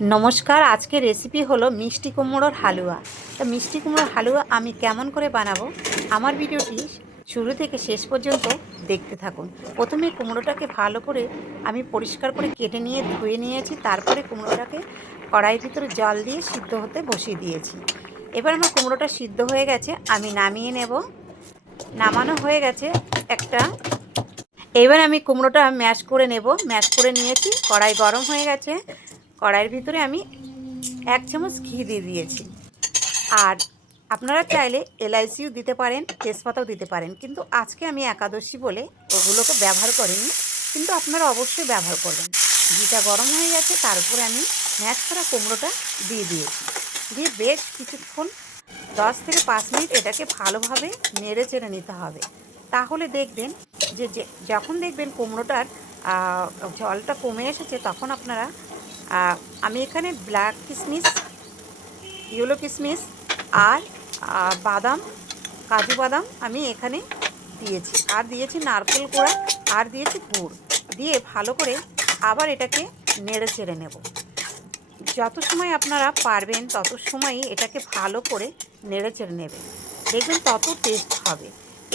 নমস্কার, আজকে রেসিপি হলো মিষ্টি কুমড়োর হালুয়া। তো মিষ্টি কুমড়োর হালুয়া আমি কেমন করে বানাবো, আমার ভিডিওটি শুরু থেকে শেষ পর্যন্ত দেখতে থাকুন। প্রথমে কুমড়োটাকে ভালো করে আমি পরিষ্কার করে কেটে নিয়ে ধুয়ে নিয়েছি। তারপরে কুমড়োটাকে কড়াইয়ের ভিতরে জল দিয়ে সিদ্ধ হতে বসিয়ে দিয়েছি। এবার আমার কুমড়োটা সিদ্ধ হয়ে গেছে, আমি নামিয়ে নেব। নামানো হয়ে গেছে একটা। এবার আমি কুমড়োটা ম্যাশ করে নেব। ম্যাশ করে নিয়েছি, কড়াই গরম হয়ে গেছে। কড়াইয়ের ভিতরে আমি 1 চামচ ঘি দিয়ে দিয়েছি। আর আপনারা চাইলে এলাইচিও দিতে পারেন, তেজপাতাও দিতে পারেন, কিন্তু আজকে আমি একাদশী বলে ওগুলোকে ব্যবহার করিনি, কিন্তু আপনারা অবশ্যই ব্যবহার করবেন। ঘিটা গরম হয়ে গেছে, তার উপরে আমি ম্যাশ করা কুমড়োটা দিয়ে দিয়েছি। দিয়ে বেশ কিছুক্ষণ 10 থেকে 5 মিনিট এটাকে ভালোভাবে নেড়ে চেড়ে নিতে হবে। তাহলে দেখবেন যখন দেখবেন কুমড়োটার জলটা কমে এসেছে, তখন আপনারা আমি এখানে ব্ল্যাক কিশমিশ, ইয়েলো কিশমিশ আর বাদাম, কাজু বাদাম আমি এখানে দিয়েছি। আর দিয়েছি নারকেল কোড়া, আর দিয়েছি গুড়। দিয়ে ভালো করে আবার এটাকে নেড়ে চেড়ে নেব। যত সময় আপনারা পারবেন তত সময়ই এটাকে ভালো করে নেড়ে চেড়ে নেবেন, দেখবেন তত টেস্ট হবে।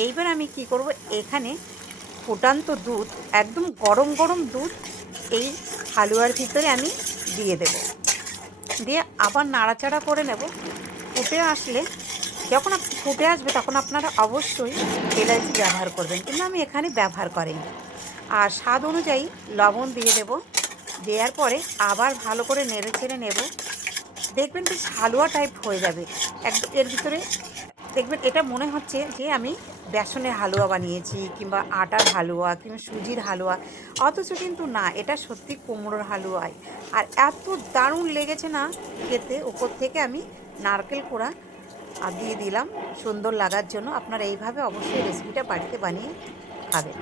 এইবার আমি কি করব, এখানে ফুটান্ত দুধ, একদম গরম গরম দুধ এই হালুয়ার ভিতরে আমি দিয়ে দেব। দিয়ে আবার নাড়াচাড়া করে নেব। ফুটে আসলে, যখন ফুটে আসবে তখন আপনারা অবশ্যই এলাচি ব্যবহার করবেন, কিন্তু আমি এখানে ব্যবহার করিনি। আর স্বাদ অনুযায়ী লবণ দিয়ে দেব। দেওয়ার পরে আবার ভালো করে নেড়ে চেড়ে নেব। দেখবেন বেশ হালুয়া টাইপ হয়ে যাবে। একদম এর ভিতরে দেখবেন এটা মনে হচ্ছে যে আমি বেসনের হালুয়া বানিয়েছি, কিংবা আটার হালুয়া, কিংবা সুজির হালুয়া, অথচ কিন্তু না, এটা সত্যি কুমড়োর হালুয়াই। আর এত দারুণ লেগেছে না খেতে। উপর থেকে আমি নারকেল কোড়া দিয়ে দিলাম সুন্দর লাগার জন্য। আপনারা এইভাবে অবশ্যই রেসিপিটা বাড়িতে বানিয়ে খাবেন।